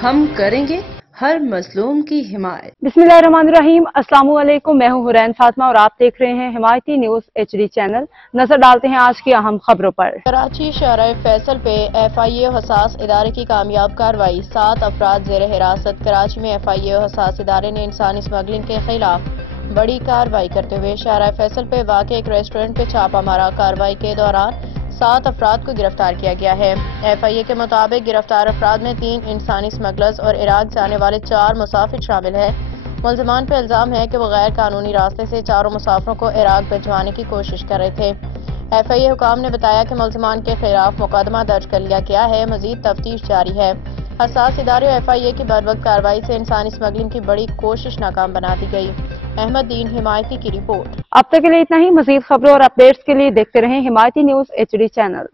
हम करेंगे हर मजलूम की हिमायत। बिस्मिल्लाहिर्रहमानिर्रहीम। अस्सलाम वालेकुम। मैं हूं हुरैन फातिमा और आप देख रहे हैं हिमायती न्यूज HD चैनल। नजर डालते हैं आज की अहम खबरों पर। कराची शहर फैसल पे FIA हसास इदारे की कामयाब कार्रवाई। 7 अफराद जेर हिरासत। कराची में FIA हसास इदारे ने इंसानी स्मगलिंग के खिलाफ बड़ी कार्रवाई करते हुए शहर फैसल पे वाक़ एक रेस्टोरेंट पे छापा मारा। कार्रवाई के दौरान 7 अफराद को गिरफ्तार किया गया है। FIA के मुताबिक गिरफ्तार अफराद में 3 इंसानी स्मगलर्स और इराक जाने वाले 4 मुसाफिर शामिल हैं। मुल्ज़िमान पे इल्जाम है कि वो गैर कानूनी रास्ते से चारों मुसाफिरों को इराक भिजवाने की कोशिश कर रहे थे। FIA हुकाम ने बताया कि मुल्ज़िमान के खिलाफ मुकदमा दर्ज कर लिया गया है। मजीद तफ्तीश जारी है। हसास इदारे FIA की बरवक्त कार्रवाई से इंसानी स्मगलिंग की बड़ी कोशिश नाकाम बना दी गई। अहमद दीन हिमायती की रिपोर्ट। अब तक के लिए इतना ही। मजीद खबरों और अपडेट्स के लिए देखते रहें हिमायती न्यूज HD चैनल।